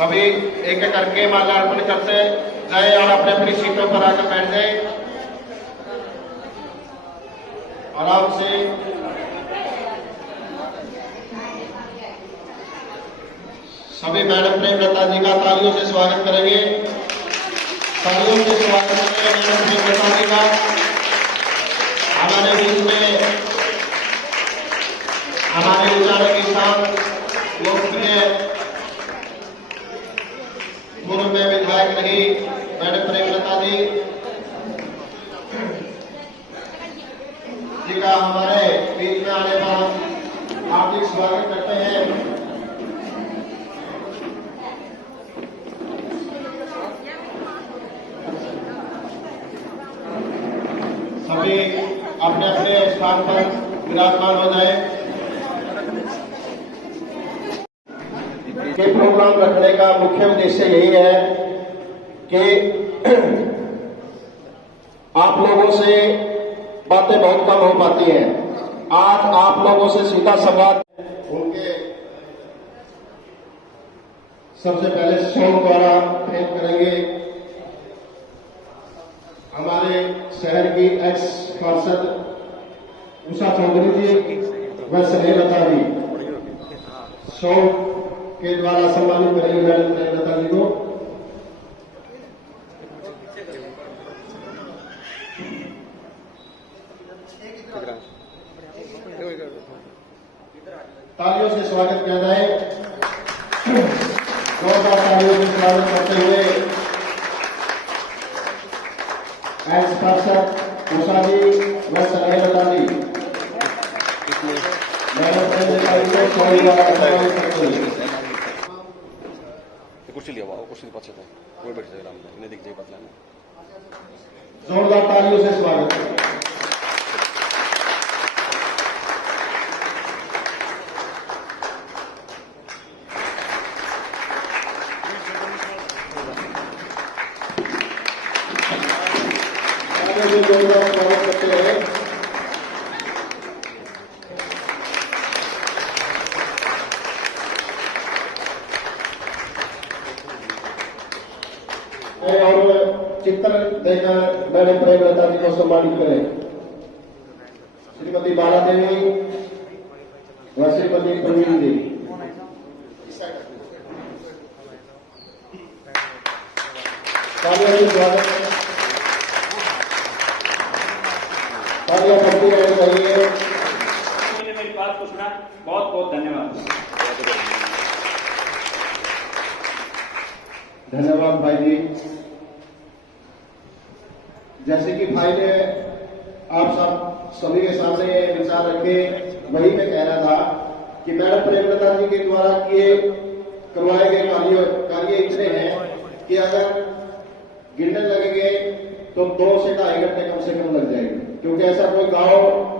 सभी एक एक करके माला अर्पण करते जाए और अपने अपनी सीटों पर आकर बैठ जाए आराम से। सभी मैडम प्रेमलता जी का तालियों से स्वागत करेंगे। तालियों से स्वागत करेंगे मैडम प्रेमलता जी का। हमारे बीच में हमारे विचारों के साथ लोकप्रिय पूर्व में विधायक रही मैडम प्रेमलता जी का हमारे बीच में आने पर हम हार्दिक स्वागत करते हैं। सभी अपने अपने स्थान पर विराजमान हो जाए। ये प्रोग्राम रखने का मुख्य उद्देश्य यही है कि आप लोगों से बातें बहुत कम हो पाती हैं। आज आप लोगों से सीधा संवाद उनके सबसे पहले सॉन्ग द्वारा भेंट करेंगे हमारे शहर की एक्स पार्षद उषा चौधरी जी व स्नेहलता जी। सॉन्ग के द्वारा सम्मानित करेंगे मैडम स्नेहलता जी को। तालियों से स्वागत किया जाए। जोरदार तालियों से स्वागत करते हुए एक्स पार्षद उषा जी व स्नेहलता जी कुर्सी लिया कुर्सी पाछे तो कोई बैठ जाए इन्हें दिख जाए बदला। जोरदार तालियों से स्वागत। जोरदार स्वागत करते हैं। और चित्र देकर मैडम प्रेमलता जी को सम्मानित करें। श्रीमती बाला देवी व श्रीमती प्रवीण जी। तालियों से स्वागत। तालियां बढ़ती रहनी चाहिए। मेरी बात को सुना, बहुत बहुत धन्यवाद। धन्यवाद भाई जी। जैसे कि भाई ने आप सब सभी के सामने विचार रखे, वही मैं कह रहा था कि मैडम प्रेमलता जी के द्वारा किए करवाए गए कार्य इतने हैं कि अगर गिनने लगेंगे तो 2 से 2.5 घंटे कम से कम लग जाएंगे। क्योंकि ऐसा कोई गांव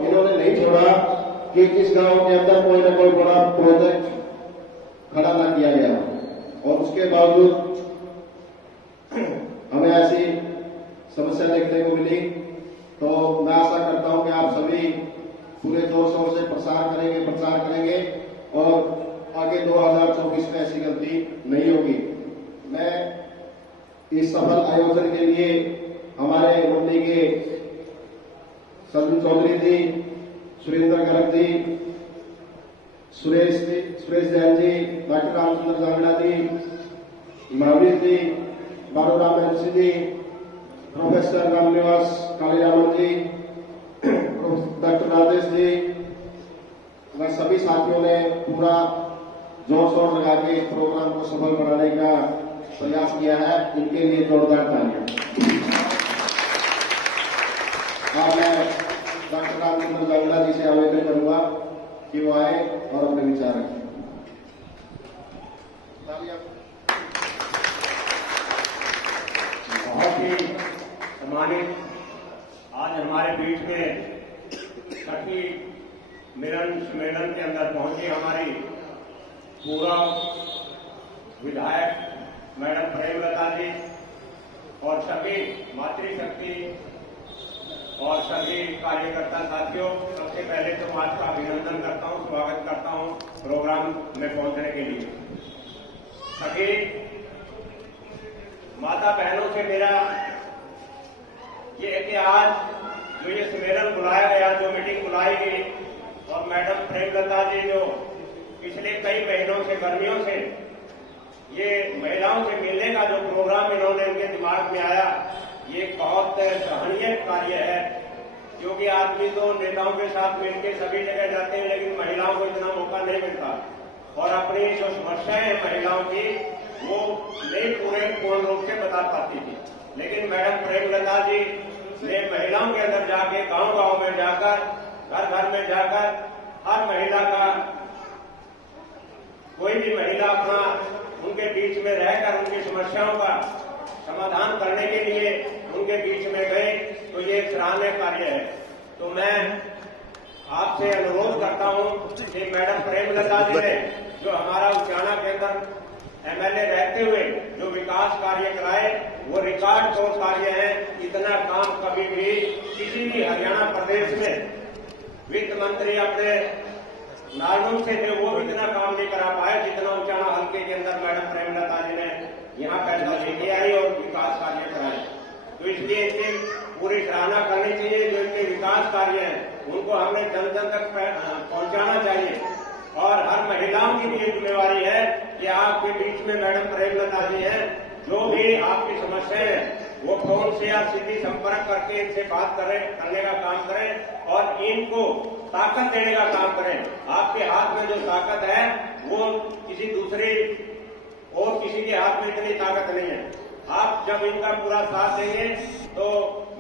इन्होंने नहीं छोड़ा कि जिस गांव के अंदर कोई ना कोई बड़ा प्रोजेक्ट खड़ा ना किया गया, और उसके बावजूद हमें ऐसी समस्या देखने को मिली। तो मैं आशा करता हूं कि आप सभी पूरे जोर शोर से प्रचार करेंगे और आगे 2024 में ऐसी गलती नहीं होगी। मैं इस सफल आयोजन के लिए हमारे मंडी के संजू चौधरी जी, सुरेंद्र गर्ग जी, सुरेश जैन जी, डॉक्टर रामचंद्र जांगड़ा जी, महावीर जी, बारोराम एमसी जी, प्रोफेसर रामनिवास कालीरामन जी, डॉक्टर राजेश जी व सभी साथियों ने पूरा जोर शोर लगा के इस प्रोग्राम को सफल बनाने का प्रयास किया है। इनके लिए जोरदार तालियां। और मैं डॉक्टर रामचंद्र जांगड़ा जी से आवेदन करूंगा कि वो आए और अपने विचार रखें। बहुत ही सम्मानित आज हमारे बीच में छठी मिलन सम्मेलन के अंदर पहुंची हमारी पूर्व विधायक मैडम प्रेमलता जी और सभी मातृशक्ति और सभी कार्यकर्ता साथियों, सबसे पहले तो आज का अभिनंदन करता हूं, स्वागत करता हूं प्रोग्राम में पहुंचने के लिए। सभी सर्दियों से गर्मियों से ये महिलाओं से मिलने का जो प्रोग्राम इन्होंने इनके दिमाग में आया, ये बहुत सराहनीय कार्य है। क्योंकि आदमी तो नेताओं के साथ मिलकर सभी जगह जाते हैं, लेकिन महिलाओं को इतना मौका नहीं मिलता और अपनी जो समस्याएं हैं महिलाओं की वो नहीं पूर्ण रूप से बता पाती थी। लेकिन मैडम प्रेमलता जी ने महिलाओं के अंदर जाके, गांव गांव में जाकर, घर घर में जाकर हर महिला का, कोई भी महिला अपना उनके बीच में रहकर उनकी समस्याओं का समाधान करने के लिए उनके बीच में गए, तो ये एक सराहनीय कार्य है। तो मैं आपसे अनुरोध करता हूं कि मैडम प्रेमलता जी ने जो हमारा उचाना के अंदर एमएलए रहते हुए जो विकास कार्य कराए, वो रिकॉर्ड तोड़ कार्य है। इतना काम कभी भी किसी भी हरियाणा प्रदेश में वित्त मंत्री अपने नार्मल से थे, वो इतना काम नहीं करा पाए जितना उचाना हल्के के अंदर मैडम प्रेमलता जी ने यहाँ पैसा लेके आई और विकास कार्य कराए। तो इसलिए इनकी पूरी सराहना करनी चाहिए। जो इनके विकास कार्य हैं उनको हमें जन जन तक पहुंचाना चाहिए और हर महिलाओं की भी जिम्मेवारी है कि आपके बीच में मैडम प्रेमलता जी हैं, जो भी आपकी समस्याएं हैं वो फोन से या सीधी संपर्क करके इनसे बात करने का काम करें और इनको ताकत देने का काम करें। आपके हाथ में जो ताकत है वो किसी दूसरे और किसी के हाथ में इतनी ताकत नहीं है। आप जब इनका पूरा साथ देंगे तो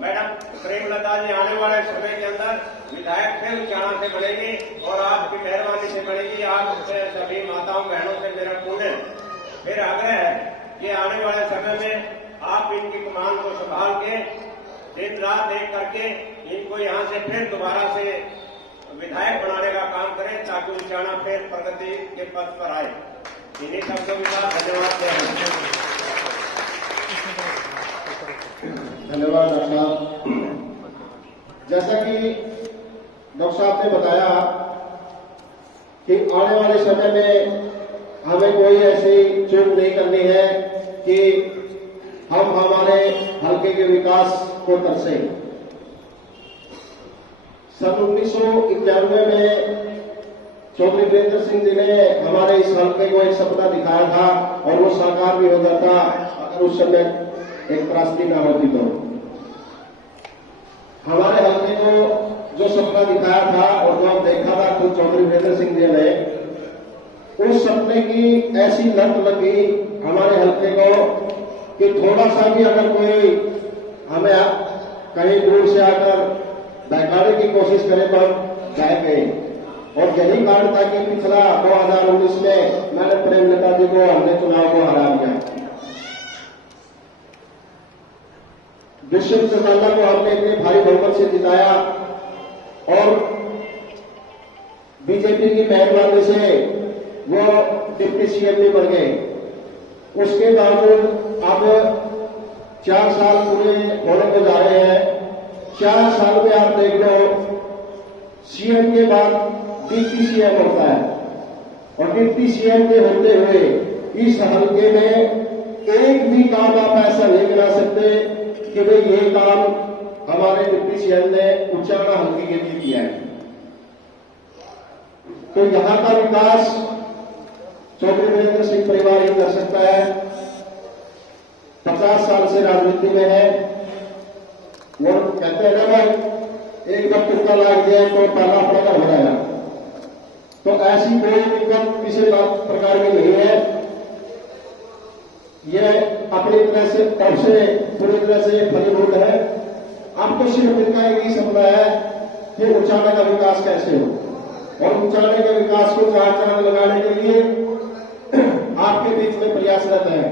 मैडम प्रेमलता जी आने वाले समय के अंदर विधायक फिर उचाना से बनेगी और आपकी मेहरबानी से बनेगी। आप सभी माताओं बहनों से मेरा पुण्य फिर आग्रह है कि आने वाले समय में आप इनकी कमान को संभाल के दिन रात एक करके इनको यहाँ से फिर दोबारा से विधायक बनाने का काम करें ताकि उचाना फिर प्रगति के पथ पर आए। इन्हीं शब्दों के साथ धन्यवाद दें। धन्यवाद डॉक्टर साहब। जैसा कि डॉक्टर साहब ने बताया कि आने वाले समय में हमें कोई ऐसी चूक नहीं करनी है कि हम हमारे हल्के के विकास को तरसे। सन 1991 में चौधरी वीरेंद्र सिंह जी ने हमारे इस हल्के को एक सपना दिखाया था और वो साकार भी हो जाता अगर उस समय एक त्रासदी न होती। तो हमारे हल्के को जो सपना दिखाया था और जो हम देखा था खुद चौधरी वीरेंद्र सिंह जी ने, उस सपने की ऐसी लत लगी हमारे हल्के को कि थोड़ा सा भी अगर कोई हमें कहीं दूर से आकर बहकाने की कोशिश करे तो हम बह गए। और यही कारण था कि पिछला 2019 में मैडम प्रेमलता जी को हमने चुनाव को हरा दिया। दुष्यंत चौटाला को हमने इतने भारी बहुमत से जिताया और बीजेपी की मेहरबानी से वो डिप्टी सीएम भी बन गए। उसके बावजूद अब 4 साल पूरे होने को जा रहे हैं। 4 साल में आप देख लो सीएम के बाद डिप्टी सीएम होता है और डिप्टी सीएम के होते हुए इस हल्के में एक भी काम आप ऐसा नहीं करा सकते कि भाई ये काम हमारे डिप्टी सीएम ने उचाना हल्के के लिए किया है। तो यहां का विकास चौधरी वीरेंद्र सिंह परिवार ही कर सकता है। 50 साल से राजनीति में है। वो कहते हैं ना भाई एक बार तुक्का लाग जाए तो पहला प्रकार हो जाएगा। तो ऐसी कोई दिक्कत किसी प्रकार की नहीं है। ये अपनी तरह से तब से पूरी तरह से फलीभूत है। आपको सिर्फ इनका एक ही सपना है कि उचाना का विकास कैसे हो और उचाने के विकास को चार लगाने के लिए आपके बीच में प्रयासरत है।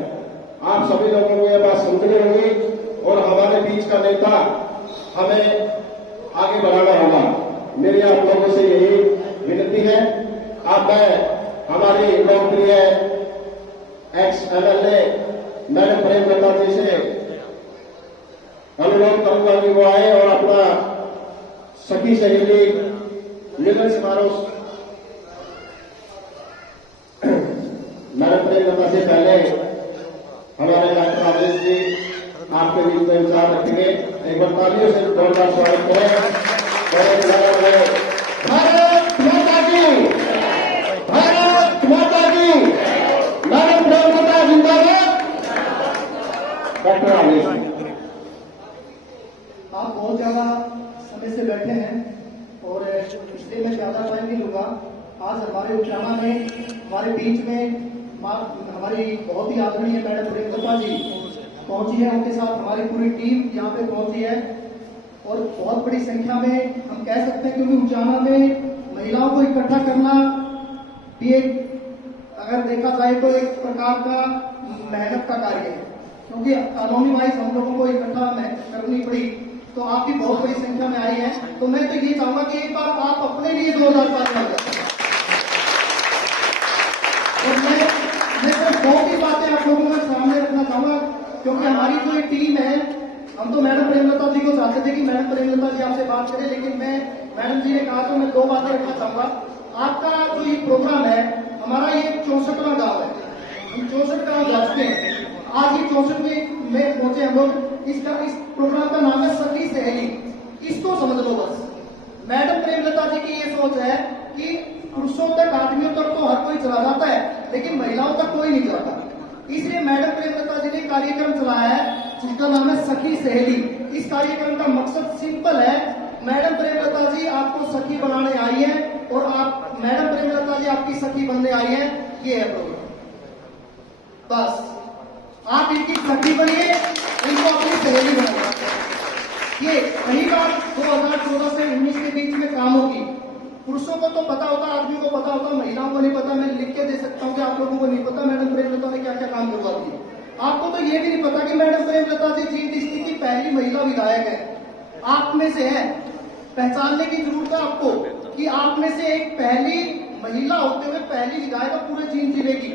आप सभी लोगों को यह बात समझनी होगी और हमारे बीच का नेता हमें आगे बढ़ाना होगा। मेरी आप लोगों से यही विनती है। आप मैं हमारी लोकप्रिय एक्स एमएलए मैडम प्रेमलता जी से अनुरोध करूंगा कि वो आए और अपना सखी सहेली मिलन समारोह मैडम प्रेमलता से पहले हमारे डॉक्टर राजेश जी आपके बीच में विचार रखेंगे। एक बार तालियों से जोरदार स्वागत करें। भारत माता की, भारत माता की। इसमें। आप बहुत ज्यादा समय से बैठे हैं और इसलिए मैं ज्यादा टाइम नहीं लूंगा। आज हमारे उचाना में हमारे बीच में हमारी बहुत ही आदरणीय मैडम प्रेमलता जी पहुंची है, उनके साथ हमारी पूरी टीम यहाँ पे पहुंची है और बहुत बड़ी संख्या में हम कह सकते हैं, क्योंकि उचाना में महिलाओं को इकट्ठा करना भी एक अगर देखा जाए तो एक प्रकार का मेहनत का कार्य है, क्योंकि कानूनी वाइज हम लोगों को इकट्ठा करनी पड़ी। तो आप भी बहुत बड़ी संख्या में आई हैं, तो मैं तो ये चाहूंगा कि एक बार आप अपने लिए 2005 और मैं सिर्फ बहुत ही बातें आप लोगों के सामने रखना चाहूंगा, क्योंकि हमारी जो ये टीम है, हम तो मैडम प्रेमलता जी को चाहते थे कि मैडम प्रेमलता जी आपसे बात करें, लेकिन मैडम जी ने कहा तो मैं 2 बातें रखना चाहूंगा। आपका जो ये प्रोग्राम है, हमारा ये 64वां गाँव है, हम 64 गाँव जाते हैं। आज ये 64 में पहुंचे हम लोग। इस प्रोग्राम का नाम है सखी सहेली, इसको समझ लो बस। मैडम प्रेमलता जी की ये सोच है कि पुरुषों तक आदमियों तक तो हर कोई चला जाता है, लेकिन महिलाओं तक कोई नहीं जाता। इसलिए मैडम प्रेमलता जी ने कार्यक्रम चलाया है जिसका नाम है सखी सहेली। इस कार्यक्रम का मकसद सिंपल है, मैडम प्रेमलता जी आपको सखी बनाने आई है और आप मैडम प्रेमलता जी आपकी सखी बनने आई है। ये है प्रोग्राम, बस आप इनकी सखी बनिए, इनको अपनी सहेली बनाइए। ये पहली बार 2014 से 19 के बीच में काम होगी। पुरुषों को तो पता होता, आदमी को पता होता, महिलाओं को नहीं पता। मैं लिख के दे सकता हूँ कि आप लोगों को नहीं पता मैडम प्रेमलता ने क्या क्या काम करवा दिए। आपको तो ये भी नहीं पता कि मैडम प्रेमलता जी जींद डिस्ट्रिक्ट की पहली महिला विधायक है। आप में से है, पहचानने की जरूरत है आपको कि आप में से एक पहली महिला होते हुए पहली विधायक पूरे जींद जिले की।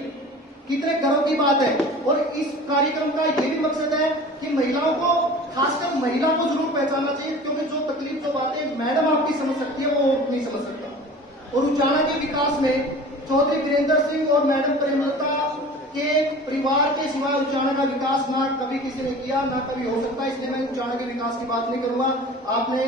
कितने गर्व की बात है। और इस कार्यक्रम का ये भी मकसद है कि महिलाओं को, खासकर महिला को जरूर पहचानना चाहिए, क्योंकि जो तकलीफ, जो बातें मैडम आपकी समझ सकती है वो नहीं समझ सकता। और उचाना के विकास में चौधरी वीरेंद्र सिंह और मैडम प्रेमलता के परिवार के सिवा उचाना का विकास ना कभी किसी ने किया, ना कभी हो सकता। इसलिए मैं उचाना के विकास की बात नहीं करूंगा। आपने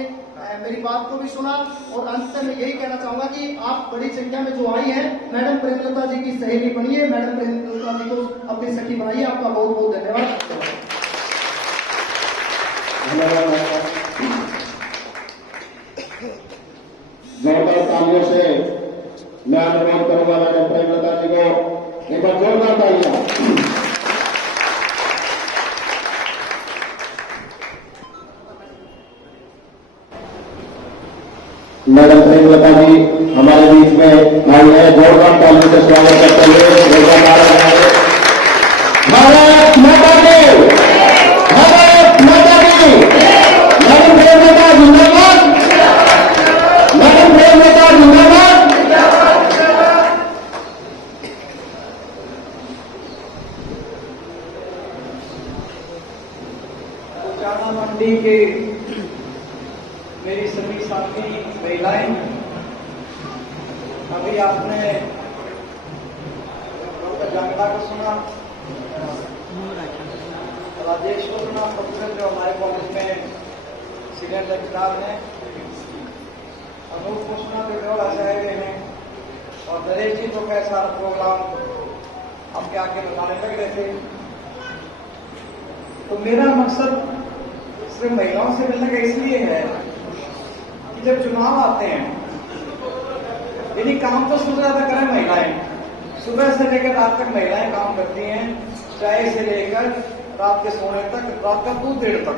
मेरी बात को भी सुना और अंत में यही कहना चाहूंगा कि आप बड़ी संख्या में जो आई हैं, मैडम प्रेमलता जी की सहेली बनिए, मैडम प्रेमलता जी को अपनी सखी बनाइए। आपका बहुत बहुत धन्यवाद। जोरदार तालियों से मैं अनुरोध करूंगा मैडम प्रेमलता जी को एक बार जोरदार तालियां। मैडम प्रेमलता जी हमारे बीच में आई है, जोरदार तालियों से स्वागत करते हुए भारत माता की, भारत माता की, मैडम प्रेमलता जिंदाबाद, मैडम प्रेमलता जिंदाबाद। उचाना मंडी के मेरी सभी साथी महिलाएं, अभी आपने डॉक्टर जंगला को सुना, राजेश को सुना, प्रोफेसर जो हमारे कॉलेज में सीनियर लेक्चरर हैं, अनूप को सुना जो ढोल आचार्य हुए हैं, और नरेश जी को कैसा प्रोग्राम आपके आगे बताने लग रहे थे। तो मेरा मकसद सिर्फ महिलाओं से मिलने का इसलिए है कि जब चुनाव आते हैं, यदि काम तो सबसे ज्यादा करें महिलाएं, सुबह से लेकर रात तक महिलाएं काम करती हैं, चाय से लेकर रात के सोने तक, रात का 2 देर तक,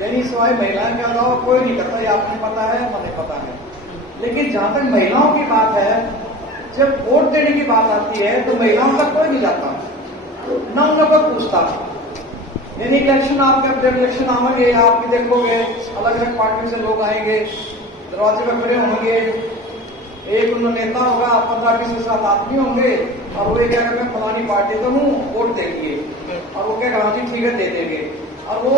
यानी सिवाय महिलाएं के अलावा कोई नहीं करता। ये आपने पता है, मुझे पता है। लेकिन जहां तक महिलाओं की बात है, जब वोट देने की बात आती है तो महिलाओं तक कोई नहीं जाता, न उन लोगों को पूछता। यानी इलेक्शन, आपके जब इलेक्शन आएंगे, आप भी देखोगे अलग अलग पार्टी से लोग आएंगे, दरवाजे पर खड़े होंगे, एक उनका नेता होगा, 15-20 के साथ आदमी होंगे, और वो क्या कहते हैं फलानी पार्टी तो हूँ, वोट देंगे, और वो क्या हाँ जी ठीक है दे देंगे, और वो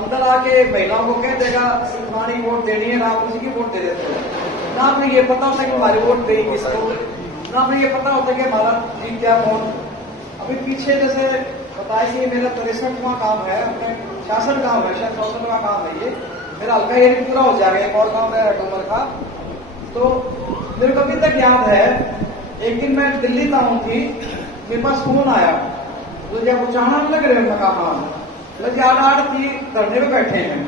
अंदर आके महिलाओं को कह देगा फलानी वोट देनी है, आप उसी की वोट दे देते हो। ना आपने ये पता होता है कि हमारी वोट देगी किसको, ना आपने ये पता होता है कि हमारा जीत गया कौन। अभी पीछे जैसे बताया कि मेरा 63वां काम है, अपने शासन काम है, शायद 64वां काम है ये मेरा, हल्का ये पूरा हो जाएगा। एक और काम है डोमर का। तो मेरे को अभी तक याद है, एक दिन मैं दिल्ली टाउन थी, मेरे पास फोन आया, तो जब उचाना में लग रहे हैं, मैं कहा हाँ, लेकिन 8 धरने पे बैठे हैं,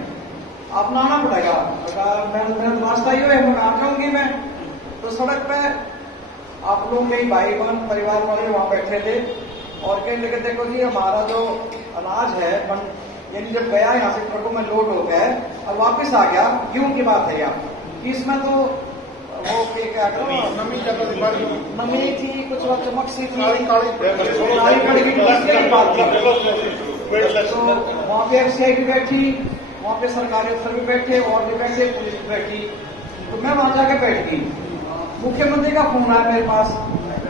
अपना आना पड़ेगा। मैं रास्ता ही है, मैं आ जाऊंगी मैं। तो सड़क पे आप लोग कई भाई बहन परिवार वाले वहां बैठे थे और कहने लगे देखो जी हमारा जो अनाज है यानी जब गया यहाँ से ट्रकों में लोड हो गया और वापस आ गया, गेहूं की बात है यार, इसमें तो वो क्या नमी थी, कुछ चमक सी थी, काली पड़ गई, बात थी। तो वहाँ पे FCI भी बैठी, वहाँ पे सरकारी अफसर भी बैठे और भी बैठे, पुलिस भी बैठी। तो मैं वहां जाके बैठ गई। मुख्यमंत्री का फोन आया मेरे पास,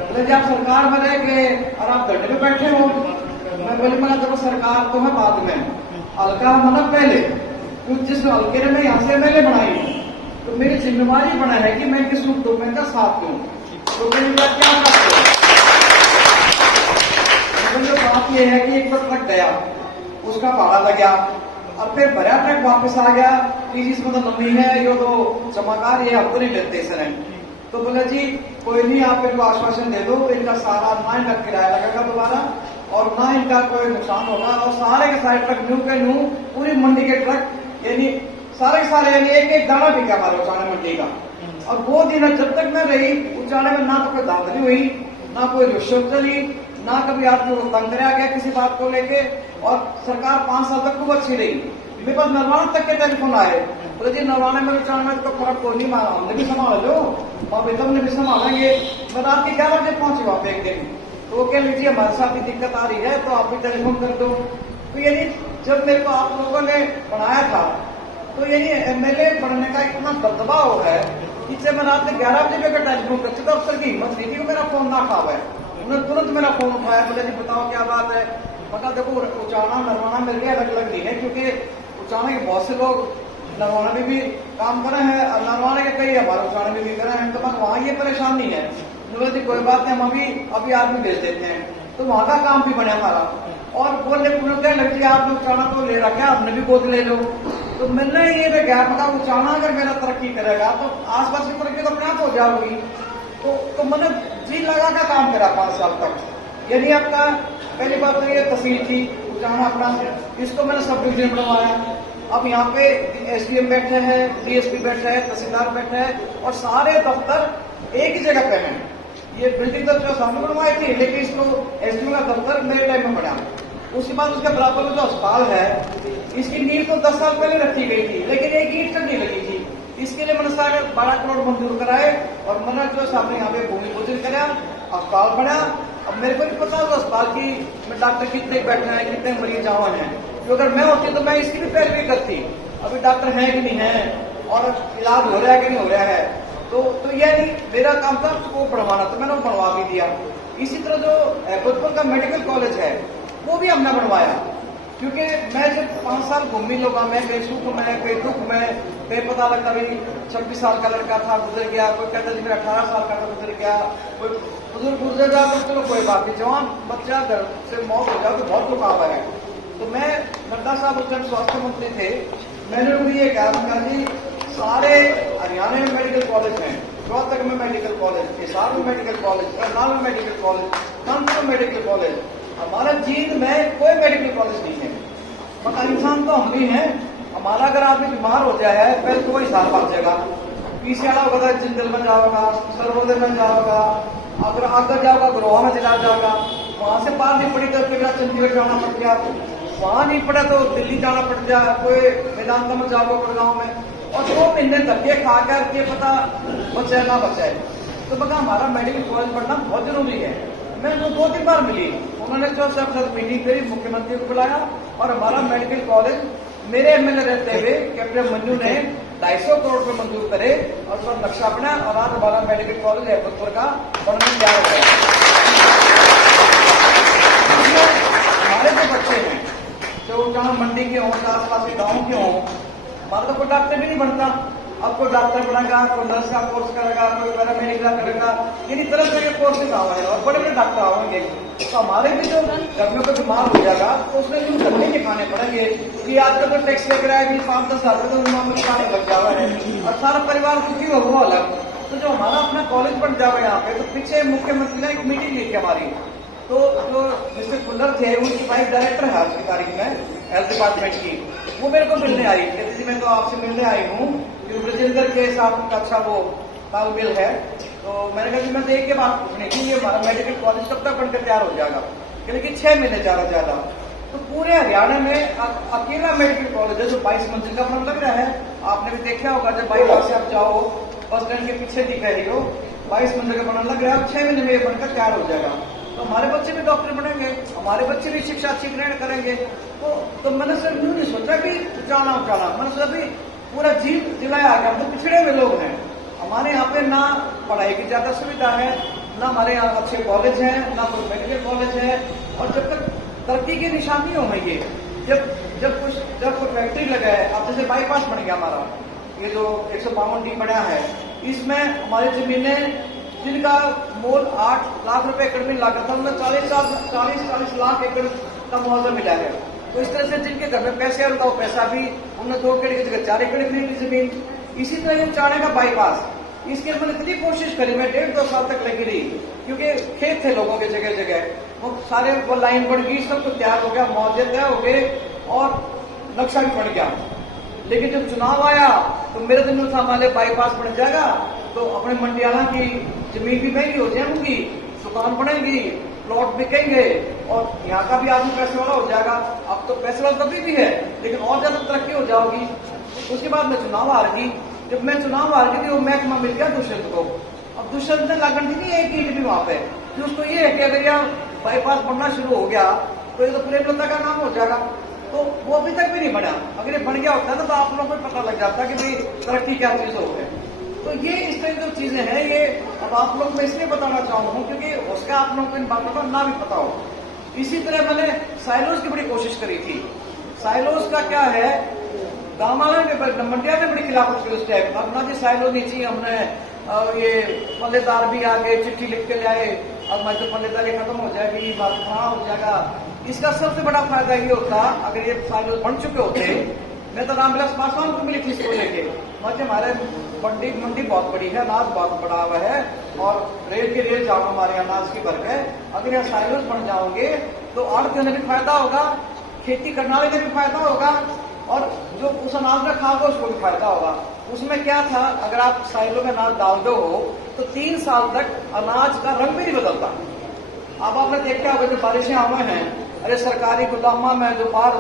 बोले आप सरकार में रह गए और आप धरने पे बैठे हो। मैं बोली मैंने देखो सरकार तो है बाद में, हल्का मतलब पहले, क्योंकि जिस हल्के ने मैं यहाँ से MLA बनाई तो मेरी जिम्मेवारी बना है कि मैं इनके सुख दुख में का साथ दूं। तो मैंने क्या करते जो बात यह है कि एक बार ट्रक गया, उसका भाड़ा लगा और फिर भरा ट्रक वापस आ गया कि इसमें तो नमी है, ये तो चमकार ये हमको नहीं लेते इस तरह। तो बोले जी कोई नहीं, आप इनको आश्वासन दे दो, इनका सारा ना इनका किराया लगेगा दोबारा और ना इनका कोई नुकसान होगा और सारे के सारे ट्रक न्यू के न्यू पूरी मंडी के ट्रक यानी सारे के सारे यानी एक दाना बिका हमारे उचाने मंडी का। और वो दिन जब तक मैं रही उचाने में ना तो कोई धांधली हुई, ना कोई रिश्वत चली, ना कभी आदमी को तंग कराया गया किसी बात को लेके। और सरकार 5 साल तक खूब अच्छी रही। मेरे पास नरवाना तक के टेलीफोन आए, बोले जी नरवाना में उचाने में तो फर्क कोई नहीं, मारा हमने भी संभाल लो और बेतम ने भी संभालेंगे। मैं रात के 11 बजे पहुंची वहां पे एक दिन। तो वो कह लीजिए हमारे साथ भी दिक्कत आ रही है तो आप भी टेलीफोन कर दो। तो यानी जब मेरे को आप लोगों ने बनाया था तो यानी MLA बनने का इतना दबदबा हो है कि जब मैं रात में 11 बजे पे टेलीफोन करती तो अफसर की हिम्मत नहीं थी कि मेरा फोन ना खा हुआ है। उन्होंने तुरंत मेरा फोन उठाया, बोले जी बताओ क्या बात है। मतलब देखो उचाना नरवाना मेरे लिए अलग अलग नहीं है, क्योंकि उचाना के बहुत से लोग नरवाना में भी काम करे हैं और नरवाना के कई हमारे उचाने में भी करे हैं। तो बस वहाँ ये परेशान नहीं है, बोले कोई बात नहीं, हम अभी आदमी भेज देते हैं। तो वहां का काम भी बने हमारा। और बोले लड़की आपने उचाना तो ले रखा, आपने भी गोद ले लो। तो मैंने ये गया पता उचाना अगर मेरा तरक्की करेगा तो आसपास की तरक्की तो अपने आप हो जाएगी। तो मैंने जी लगा का काम करा 5 साल तक। यानी आपका पहली बात तो ये तहसील थी उचाना अपना, इसको मैंने सब डिवीजन बनवाया। अब यहाँ पे SDM बैठे हैं, DSP बैठे हैं, तहसीलदार बैठे हैं और सारे दफ्तर एक ही जगह पे हैं। ये बिल्डिंग तो सामने बनवाई थी लेकिन इसको SDM का दफ्तर मेरे टाइम में बना। उसके बाद उसके बराबर में जो अस्पताल है इसकी नींव तो 10 साल पहले रखी गई थी लेकिन एक ईंट तक नहीं लगी थी। इसके लिए मैंने 12 करोड़ मंजूर कराए और मैंने जो सामने यहाँ पे भूमि पूजन कराया, अस्पताल बना। अब मेरे को नहीं पता अस्पताल की में डॉक्टर कितने बैठे हैं, कितने मरीज आवा हैं, तो अगर मैं होती तो मैं इसकी भी पैरवी करती। अभी डॉक्टर है कि नहीं है और इलाज हो रहा है कि नहीं हो रहा है। तो यह नहीं मेरा काम था उसको बढ़वाना, तो मैंने वो बढ़वा भी दिया। इसी तरह जो भोजपुर का मेडिकल कॉलेज है वो भी हमने बनवाया, क्योंकि मैं जब 5 साल घूमी लोगों में, कहीं सुख में कहीं दुख में, कहीं पता लगता भाई 26 साल का लड़का था गुजर गया, कोई कहता जी मेरा 18 साल का गुजर गया, कोई बुजुर्ग गुजर गया तो चलो कोई बात नहीं, जवान बच्चा घर से मौत हो जाए तो बहुत दुखाव है। तो मैं नड्डा साहब उस टाइम स्वास्थ्य मंत्री थे, मैंने उनको ये कहा जी सारे हरियाणा में मेडिकल कॉलेज हैं, रोहतक में मेडिकल कॉलेज, हिसार में मेडिकल कॉलेज, करनाल में मेडिकल कॉलेज, कानपुर में मेडिकल कॉलेज, हमारा जींद में कोई मेडिकल कॉलेज नहीं है। मगर इंसान तो हम भी हैं। हमारा अगर आदमी बीमार हो जाए पहले तो वही साल भाग जाएगा, पीसीआर होगा जिंदल में जाओगा, सर्वोदय में जाओगा, अगर आगे जाओगा गुरुआ में चला जाएगा, वहां से पार नहीं पड़ी तो फिर चंडीगढ़ जाना पड़ गया, वहां नहीं पड़ा तो दिल्ली जाना पड़ जाए, कोई वेदांता में जाओगे गुड़गांव में, और 2 महीने धक्के खा कर के पता बचे ना बचे। तो बता हमारा मेडिकल कॉलेज पढ़ना बहुत जरूरी है। मैं उनको 2-3 बार मिली, उन्होंने जो सब मीटिंग करी, मुख्यमंत्री को बुलाया और हमारा मेडिकल कॉलेज मेरे MLA रहते हुए कैप्टन मंजू ने 250 करोड़ रुपए मंजूर करे और उसका नक्शा बना और आज हमारा मेडिकल कॉलेज है भोजपुर का बनने तैयार हो गया। हमारे जो बच्चे हैं जो जहाँ मंडी के हों, आसपास के गाँव के हों, हमारा तो कोई डॉक्टर भी नहीं बनता। अब कोई डॉक्टर बनेगा, कोई नर्स का कोर्स करेगा, कोई पैरामेडिकल करेगा, यानी तरह तरह के कोर्सेज आएंगे और बड़े बड़े डॉक्टर आएंगे। तो हमारे भी जो घर में कोई बीमार हो जाएगा तो उसमें यूं धरने के खाने पड़ेंगे कि आजकल तो टैक्स लेकर आए कि 5-10 हजार रुपये तो मामूली खाने लग जावा है और सारा परिवार दुखी हो अलग। तो जो हमारा अपना कॉलेज बन जाएगा यहाँ पे, तो पीछे मुख्यमंत्री ने एक मीटिंग ली थी हमारी, तो जो मिस्टर कुल्लर थे उनकी वाइफ डायरेक्टर है आज की तारीख में हेल्थ डिपार्टमेंट की, वो मेरे को मिलने आई, कहती थी मैं तो आपसे मिलने आई हूँ क्योंकि ब्रजेंद्र के साथ उनका अच्छा वो तालमेल है। तो मैंने कहा कि मैं देख के बात पूछने की ये हमारा मेडिकल कॉलेज कब तक बनकर तैयार हो जाएगा, कहते 6 महीने ज्यादा। तो पूरे हरियाणा में अकेला मेडिकल कॉलेज है जो 22 मंजिल का बन लग रहा है। आपने भी देखा होगा जब बाईपास से आप जाओ बस स्टैंड के पीछे दिख रही हो 22 मंजिल का बनने लग रहा है, 6 महीने में ये बनकर तैयार हो जाएगा। तो हमारे बच्चे भी डॉक्टर बनेंगे, हमारे बच्चे भी शिक्षा अच्छी ग्रहण करेंगे। तो मैंने सर यूं नहीं सोचा कि उचाला, मैंने सोचा भी पूरा जीव जिलाया आ गया। हम तो पिछड़े हुए लोग हैं, हमारे यहाँ पे ना पढ़ाई की ज्यादा सुविधा है, ना हमारे यहाँ अच्छे कॉलेज हैं, ना कोई मेडिकल कॉलेज है। और जब तक तरक्की की निशानियों में ये जब कोई फैक्ट्री लगा है, अब जैसे बाईपास बन गया हमारा, ये जो 152D बना है, इसमें हमारी जमीनें जिनका मोल 8 लाख रुपए एकड़ में लागत था, उनमें 40 लाख एकड़ का मुआवजा मिला है। तो इस तरह से जिनके घर में पैसे उनका वो पैसा भी, उन्होंने 2 एकड़ की जगह 4 एकड़ खरीदी जमीन। इसी तरह ये चाणे का बाईपास, इसके मैंने इतनी कोशिश करी, मैं 1.5-2 साल तक लगी रही, क्योंकि खेत थे लोगों के जगह जगह, वो सारे वो लाइन बन गई, सब कुछ तैयार हो गया, मुआवजे तय हो गए और नक्शा भी बन गया। लेकिन जब चुनाव आया तो मेरे दिन में था हमारे बाईपास बन जाएगा तो अपने मंडियाला की जमीन भी महंगी हो जाएगी, दुकान बनेगी, प्लॉट बिकेंगे और यहाँ का भी आदमी पैसे वाला हो जाएगा। अब तो पैसे वाला तभी भी है, लेकिन और ज्यादा तरक्की हो जाओगी। उसके बाद मैं चुनाव हार गई। जब मैं चुनाव हार गई तो महकमा मिल गया दुष्यंत को। अब दुष्यंत ने लागण थी नहीं एक ईट भी वहां पे, तो उसको ये है कि अगर यहाँ बाईपास बनना शुरू हो गया तो ये तो प्रेमलता का नाम हो जाएगा। तो वो अभी तक भी नहीं बना। अगर ये बन गया होता ना तो आप लोगों को पता लग जाता कि भाई तरक्की क्या चीज हो गई। तो ये इस तरह जो चीजें हैं ये अब आप लोग मैं इसलिए बताना चाहूंगा क्योंकि उसका आप लोगों को इन बातों का ना भी पता हो। इसी तरह मैंने साइलोज की बड़ी कोशिश करी थी। साइलोज का क्या है, गांव में मंडिया ने बड़ी खिलाफत की उस टाइम, अब ना जी साइलोज नहीं चाहिए, हमने ये पल्लेदार भी आ गए, चिट्ठी लिख के लाए, अब मैं तो पल्लेदारी खत्म हो जाएगी, बात कहाँ हो जाएगा। इसका सबसे बड़ा फायदा ये होता अगर ये साइलोज बन चुके होते, मैं तो रामविलास पासवान को मिली थी इसको लेके, मुझे हमारे मंडी बहुत बड़ी है, अनाज बहुत बड़ा हुआ है और रेल के रेल जाओ हमारे अनाज की भर है। अगर यहाँ साइलोज बन जाओगे तो आड़त देने भी फायदा होगा, खेती करने वाले का भी फायदा होगा और जो उस अनाज में खाओगे उसको भी फायदा होगा। उसमें क्या था, अगर आप साइलो में अनाज डाल दो तो 3 साल तक अनाज का रंग भी नहीं बदलता। अब आपने देखा होगा जो बारिशें हुए हैं, अरे सरकारी गोदामा में जो बाहर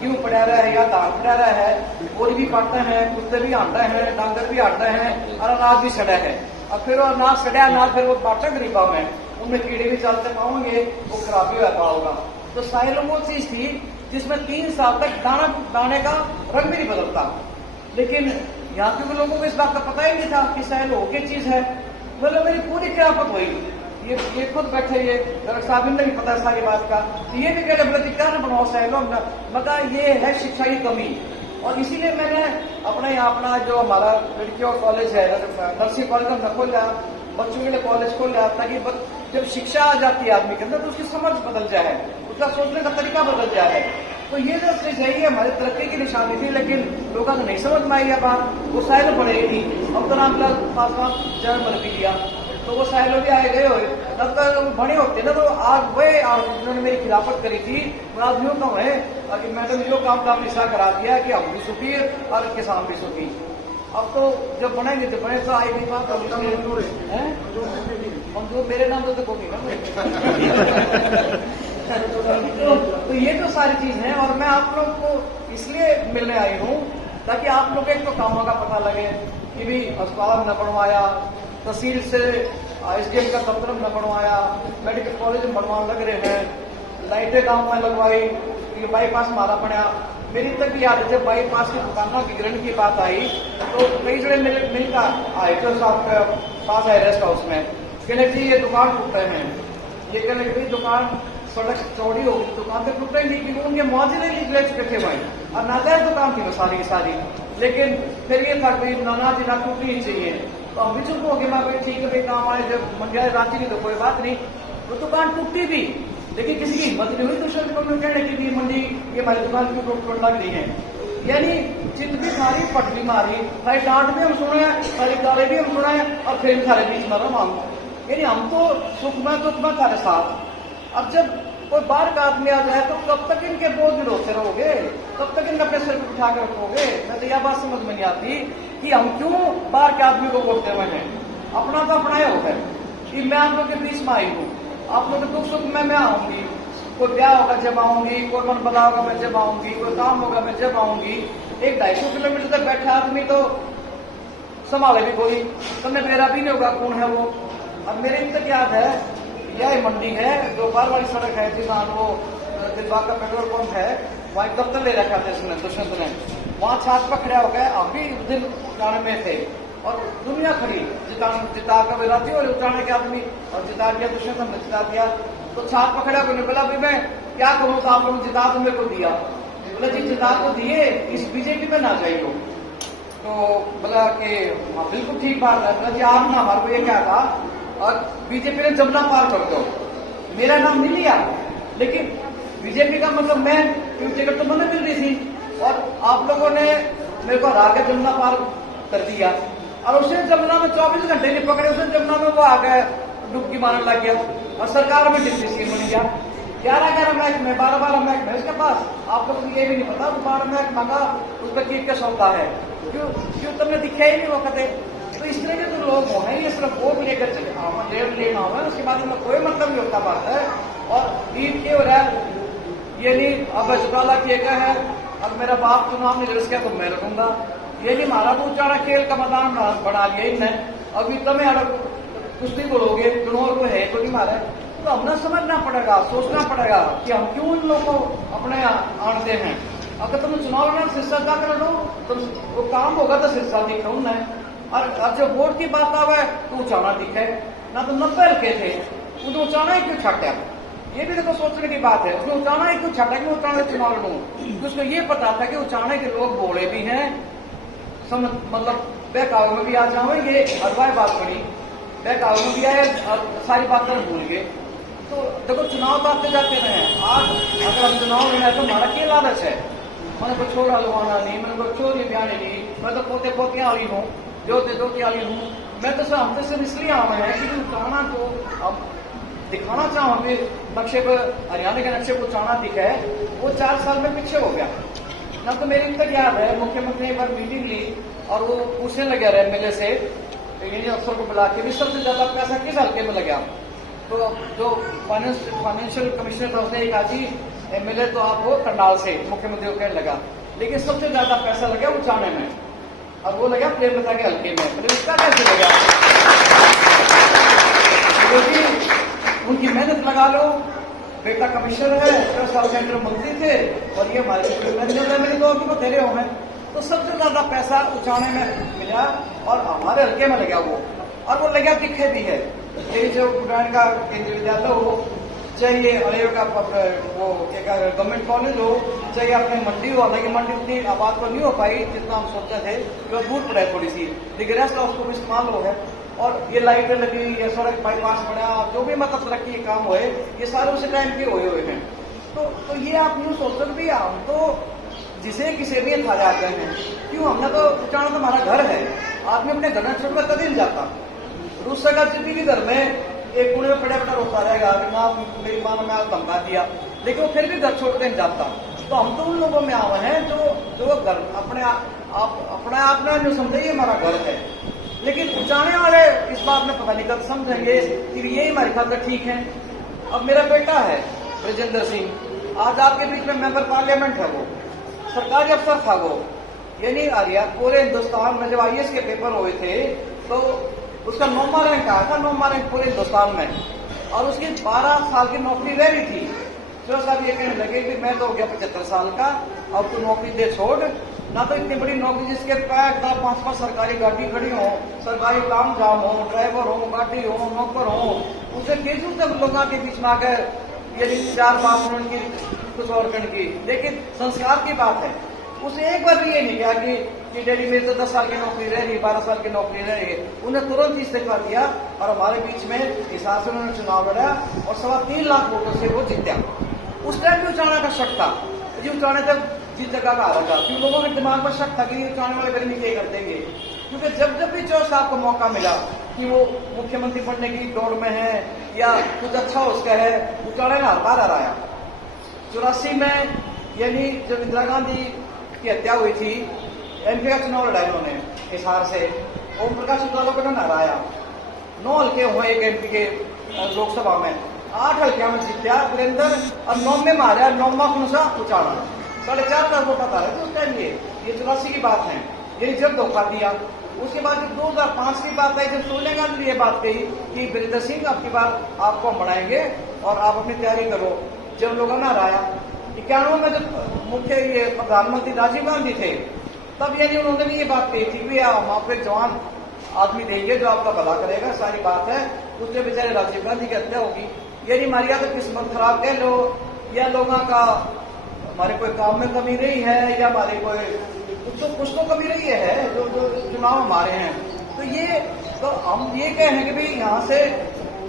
गेहूं पड़ा रहा है या धान पड़ा रहा है, गोली भी काटते हैं, कुत्ते भी आटे हैं, डांगर भी आटे हैं और अनाज भी सड़ा है। और फिर वो अनाज सड़ा अनाज फिर वो बांटा गरीबा में, उनमें कीड़े भी चलते पाओगे, वो खराबी होता होगा। तो साइलो वो चीज थी जिसमें 3 साल तक दाने का रंग भी नहीं बदलता। लेकिन यहाँ के लोगों को इस बात का पता ही नहीं था कि साइलो हो क्या चीज है। मतलब मेरी पूरी खिलाफत हुई। ये खुद बैठे, ये डॉक्टर साहब ने भी पता है सारी बात का, तो ये भी कहते बोले क्या ना बनाओ साइलो, मतलब ये है शिक्षा की कमी। और इसीलिए मैंने अपना जो हमारा लड़कियों कॉलेज है, नर्सिंग कॉलेज हमने खोला, बच्चों के लिए कॉलेज खोला, ताकि जब शिक्षा आ जाती है आदमी के अंदर तो उसकी समझ बदल जाए, उसका सोचने का तरीका बदल जाए। तो ये जो चीज है ये हमारी तरक्की की निशानी थी, लेकिन लोगों को नहीं समझ में आई है बात। वो साइलो पढ़ेगी, अब तो रामविलास पासवान जन्म बन भी लिया, तो वो साइलो भी आए गए हुए, तब तक बड़े होते ना तो आज वही जिन्होंने मेरी खिलाफत करी थी आज यूं कम है कि मैडम जो काम निशा करा दिया कि हम भी सुखी और किसान भी सुखी। अब तो जब बनेंगे तो बने तो आई नहीं बात मंजूर मेरे नाम तो देखो तो ये तो सारी चीज है। और मैं आप लोग को इसलिए मिलने आई हूँ ताकि आप लोग एक तो कामों का पता लगे कि भी अस्पताल न बनवाया, तहसील से SDM का दफ्तर न बनवाया, मेडिकल कॉलेज में बनवाने लग रहे हैं, लाइटें गांव में लगवाई, ये बाईपास हमारा बना। मेरी तक याद है जब बाईपास की दुकानों की ग्रहण की बात आई तो कई जगह मिलकर आए तो साहब पास आए रेस्ट हाउस में, कहने जी ये दुकान टूट रहे हैं, ये कहने की दुकान सड़क चौड़ी होगी, दुकान तो टूट रही नहीं क्योंकि उनके मुआवजे ले चुके थे भाई, और नाजायज दुकान थी वो सारी की सारी। लेकिन फिर ये था भाई नाना जी ना टूटनी ही चाहिए, तो हम भी चुप हो गए, मैं भाई ठीक है भाई काम आए, जब मंडिया रांची की तो कोई बात नहीं। वो दुकान टूटती भी लेकिन किसी की हिम्मत नहीं हुई दूसरे दुकान कहने की भी मंडी ये हमारी दुकान की टूट लग रही है। यानी चित भी मारी, पट भी मारी, सारी डांट भी हम सुने, सारी गाली भी हम सुने और फिर सारे बीच में रहा हम। यानी हम तो सुख में दुख में सारे साथ। अब जब कोई बाहर का आदमी आ जाए तो कब तक इनके बोझ ढोते रहोगे, कब तक इनके अपने सिर पर उठा कर रखोगे? मैं तो यह बात समझ में नहीं आती कि हम क्यों बाहर के आदमी को वोट दे रहे हैं। अपना तो अपना ही होता है कि मैं आप लोग के बीच में आई हूँ, आप लोग के दुख सुख में मैं आऊंगी, कोई ब्याह होगा जब आऊंगी, कोई मन बदा होगा मैं जब आऊंगी, कोई काम होगा मैं जब आऊंगी। 100-250 किलोमीटर तक बैठा आदमी तो संभाले भी कोई, तो मैं मेरा भी नहीं होगा कौन है वो। अब मेरे तक याद है, यह मंडी है जो बार वाली सड़क है जिसान वो दिलबाग का पेट्रोल पंप है, वहां एक दफ्तर ले रखा था इसने दुष्यंत ने, वहां छात पर खड़ा हो गया। हम भी उस दिन उठाने में थे और दुनिया खड़ी, जिता का विराती और उठाने के आदमी, और जिता दिया दुष्यंत, हमने जिता दिया। तो छात पर खड़ा होकर बोला, मैं क्या करूं, तो आप लोग जिता तो मेरे को दिया। बोला जी जिता तो दिए, इस बीजेपी में ना जाइए। तो बोला कि हाँ बिल्कुल ठीक बात है। बोला जी आप ना हमारे को ये क्या था, और बीजेपी ने जमुना पार कर दो, मेरा नाम नहीं लिया, लेकिन बीजेपी का मतलब मैं टिकट तो मैंने मिल रही थी, और आप लोगों ने मेरे को हरा के जमुना पार कर दिया। और उसे जमुना में 24 घंटे नहीं पकड़े, उसे जमुना में वो आ गया, डुबकी मारने लग गया, और सरकार में डिप्टी सीएम बन गया। 11 महकमे, 12 महकमे उसके पास। आप लोगों को ये भी नहीं पता 12 महकमा का उस पर कीट का सौदा है, क्यों तुमने दिखा ही नहीं वो कदे। तो इस तरह के जो लोग हैं ये सिर्फ वोट लेकर चले लेना हुआ है, उसके बाद इनका कोई मतलब नहीं होता बात है। और ईद के हो रहा है ये नहीं, अब जुटाला किए गए है, अब मेरा बाप चुनाव नहीं लड़ सका तो मैं लड़ूंगा, ये नहीं मारा तो चारा खेल का मैदान बना लिया इनने। अभी तुम्हें अलग कुश्ती बोलोगे, चुनाव को है तो नहीं मारे, तो हमने समझना पड़ेगा, सोचना पड़ेगा कि हम क्यों इन लोगों को अपने आनते हैं। अगर तुम चुनाव में सिरसा का कर लो तो वो काम होगा तो सिरसा दिख रहा है, और जब वोट की बात आवे तो उचाना दिखे ना। तो 90 हल्के थे, उन्हें उचाना ही क्यों छाटा, ये भी देखो सोचने की बात है। उसने उचाना ही क्यों छाटा कि उचाने चुनाव लड़ू, उसको ये पता था कि उचाने के लोग बोले भी हैं, मतलब बहकावे में भी आ जाओ, ये हरवाई बात पड़ी, बहकावे में भी आए, सारी बातें भूल गए। तो देखो चुनाव तो आते जाते रहे, आज अगर हम चुनाव लेना है तो हमारा क्या लालच है, मैंने को छोड़ा लुहाना नहीं, मैंने को चोरी ब्याने नहीं, मैं तो पोते पोतियां वाली हूँ, जोते जोते वाली हूँ। मैं तो हमसे सिर्फ इसलिए आना है कि उचाना को अब दिखाना चाहूँ कि नक्शे पर, हरियाणा के नक्शे को उचाना दिखा है, वो 4 साल में पीछे हो गया ना। तो मेरी तक याद है मुख्यमंत्री एक बार मीटिंग ली और वो पूछने लगे एमएलए से, अफसर को बुला के भी सबसे ज्यादा पैसा किस हल्के में लगा। तो जो फाइनेंशियल कमिश्नर था उसने कहा जी एमएलए तो आप हो करनाल से, मुख्यमंत्री को कहने लगा, लेकिन सबसे ज्यादा पैसा लगा उचाने में, और वो लगा प्रेमलता के हल्के में। मतलब इसका कैसे लगा, क्योंकि उनकी मेहनत लगा लो, बेटा कमिश्नर है, 10 साल केंद्र मंत्री थे, और ये हमारे मेरे तो अभी तेरे हो हैं। तो सबसे ज्यादा पैसा उचाने में मिला और हमारे हल्के में लगा वो, और वो लगा दिखे भी है। ये जो उड़ान का केंद्रीय विद्यालय हो, चाहे अरे का वो एक गवर्नमेंट कॉलेज हो, चाहे अपने मंडी हो, हालांकि मंडी उतनी आबाद तो नहीं हो पाई जितना हम सोचते थे, जो दूर पड़ा है थोड़ी सी, लेकिन रेस्ट हाउस को भी इस्तेमाल हो है। और ये लाइटें लगी, ये सड़क बाईपास बना, जो भी मतलब तरक्की के काम हुए, ये सारे उसी टाइम के हुए हैं। तो ये आप यूँ सोचते भी, हम तो जिसे किसी भी खा जाते हैं, क्यों, हमने तो उचाना तो हमारा घर है, आदमी अपने घर में छोड़कर कभी नहीं जाता। दूसरे का जितनी भी घर में एक कुएं में पड़ा पड़ा रोता रहेगा, मेरी माँ ने मैं धमका दिया, लेकिन वो फिर भी घर छोड़ नहीं जाता। तो हम तो उन लोगों में आवे हैं जो घर अपने आप में जो समझे ये हमारा घर है, लेकिन उचाने वाले इस बात में पता नहीं कब समझेंगे कि यही हमारे ख्याल से ठीक है। अब मेरा बेटा है ब्रजेंद्र सिंह, आज आपके बीच में मेंबर पार्लियामेंट है, वो सरकारी अफसर था, वो ये नहीं आ रहा। पूरे हिंदुस्तान में जब IAS के पेपर हुए थे तो उसका 9वां रैंक आया था, 9वां रैंक पूरे हिंदुस्तान में, और उसकी 12 साल की नौकरी रह रही थी। तो साहब ये कहने लगे कि मैं तो हो गया 75 साल का, अब तू नौकरी दे छोड़ ना। तो इतनी बड़ी नौकरी जिसके 5-5 सरकारी गाड़ी खड़ी हो, सरकारी काम जाम हो, ड्राइवर हो, गाड़ी हो, नौकर हो, उसे कैसे तक लोगों के बीच में आकर यदि 4 बात उनकी कुछ और करने की, लेकिन संस्कार की बात है। उसे एक बार भी ये नहीं कहा कि डैडी मेरी तो 10 साल की नौकरी रह रही, 12 साल की नौकरी रह रही है। उन्हें तुरंत इस्तीफा दिया और हमारे बीच में हिसाब से उन्होंने चुनाव लड़ा और 3.25 लाख वोटों से वो जीता। उस टाइम भी उचाना का शक था, जी उचाने तक जीतेगा का हारा था, क्योंकि लोगों के दिमाग में शक था कि उचाने वाले गर्मी क्या कर देंगे। क्योंकि जब भी 4 साल को मौका मिला कि वो मुख्यमंत्री बनने की दौड़ में है या कुछ अच्छा उसका है, उचाड़े ना बार आ रहा। 84 में यानी जब इंदिरा गांधी की हत्या हुई थी, एमपी का चुनाव लड़ा इन्होंने हिसार से, ओम प्रकाश चौटाला को ना हराया। 9 हल्के हुए एक एमपी के लोकसभा में, 8 हल्के में जीत्या वीरेंद्र और 9 में मारा, 9वां कौन सा उचाड़ा, 4.5 करोड़ वोट आता रहे थे उस टाइम। ये 84 की बात है, ये जब धोखा दिया। उसके बाद जब 2005 की बात आई, जब सोनिया गांधी ने ये बात कही कि वीरेंद्र सिंह अब की बार आपको हम बनाएंगे और आप अपनी तैयारी करो, जब लोगों ने हराया। 91 में जब मुख्य ये प्रधानमंत्री राजीव गांधी थे, तब यानी उन्होंने भी ये बात कही थी कि हम आपको एक जवान आदमी देंगे जो आपका भला करेगा, सारी बात है। उसके बेचारे राजीव गांधी की हत्या होगी। यानी हमारी या तो किस्मत खराब कह लो, या लोगों का हमारे कोई काम में कमी रही है, या हमारे कोई कुछ तो कमी रही है जो चुनाव हमारे हैं। तो ये तो हम ये कहें कि भाई यहाँ से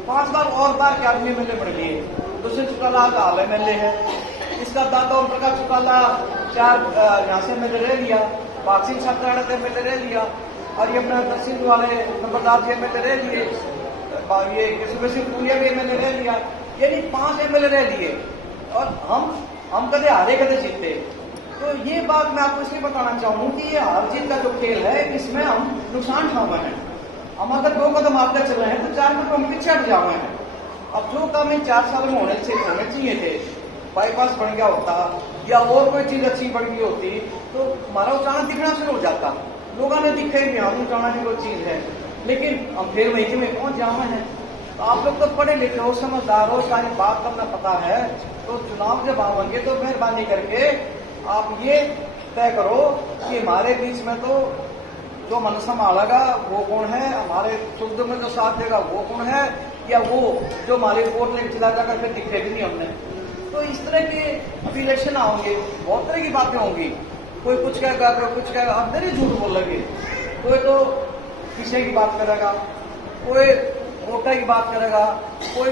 5 बार और बार के आदमी एमएलए बन लिए। दुष्यंत चौटाला का हाल एमएलए है, इसका दादा ओम प्रकाश चौटाला 4 यहाँ से एमएलए रह लिया, बाग सिंह छात्रा एमएलए रह लिया, और ये अपना दक्षिण वाले नंबरदार जी एमएलए रह लिए, ये सुबह सिंह पुलिया भी एमएलए रह लिया। यानी 5 एमएलए रह लिए और हम कदे हारे कदे जीते। तो ये बात मैं आपको इसलिए बताना चाहूँ कि ये हार जीत का जो खेल है, इसमें हम नुकसान उठा हुए हैं। हम अगर 2 कदम आगे चल रहे हैं तो 4 कदम हम पीछे हट जा रहे हैं। अब जो काम इन 4 साल में होने चाहिए थे, बाईपास बन गया होता या और कोई चीज अच्छी बढ़ गई होती, तो हमारा उचाना दिखना शुरू हो जाता। लोगों ने दिखे कि हम उचाना की कोई चीज है, लेकिन हम फिर वही में पहुंच जाए हैं। तो आप लोग तो पढ़े लिखे हो, समझदार हो, सारी बात करना पता है। तो चुनाव जब आवेंगे तो मेहरबानी करके आप ये तय करो कि हमारे बीच में तो जो मन संभालेगा वो कौन है, हमारे सुख में जो साथ देगा वो कौन है, या वो जो हमारे वोट लेके चला जाकर फिर दिखे भी नहीं हमने। तो इस तरह के अभी इलेक्शन आओगे, बहुत तरह की बातें होंगी। कोई कुछ कहेगा, कोई कुछ कहेगा, अब मेरे झूठ बोल लगे। कोई तो विषय की बात करेगा, कोई वोटर की बात करेगा, कोई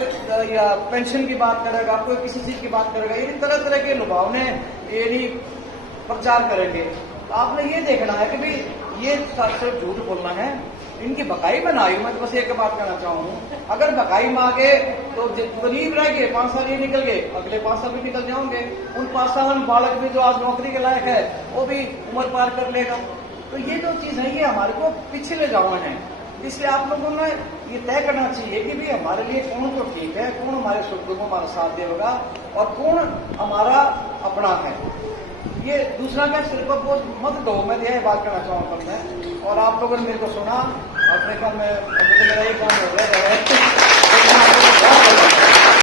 या पेंशन की बात करेगा, कोई किसी चीज की बात करेगा। ये तरह तरह के लुभावने ये प्रचार करेंगे। तो आपने ये देखना है कि भाई ये सिर्फ झूठ बोलना है, इनकी बकाई में ना आई। मैं तो बस एक बात कहना चाहूँ, अगर बकाई मांगे तो गरीब रह गए, 5 साल ये निकल गए, अगले 5 साल भी निकल जाओगे। उन 5 साल में बालक भी जो आज नौकरी के लायक है वो भी उम्र पार कर लेगा। तो ये जो चीज है ये हमारे को पीछे ले जाना है। इसलिए आप लोगों ने ये तय करना चाहिए कि भाई हमारे लिए कौन तो ठीक है, कौन हमारे सुख दुख में हमारा साथ देगा और कौन हमारा अपना है। ये दूसरा क्या सिर्फ वो मत दो, मैं यह बात करना चाहूँगा मैं। और आप लोगों ने मेरे को सुना, अपने काम में मेरा ये काम हो गया।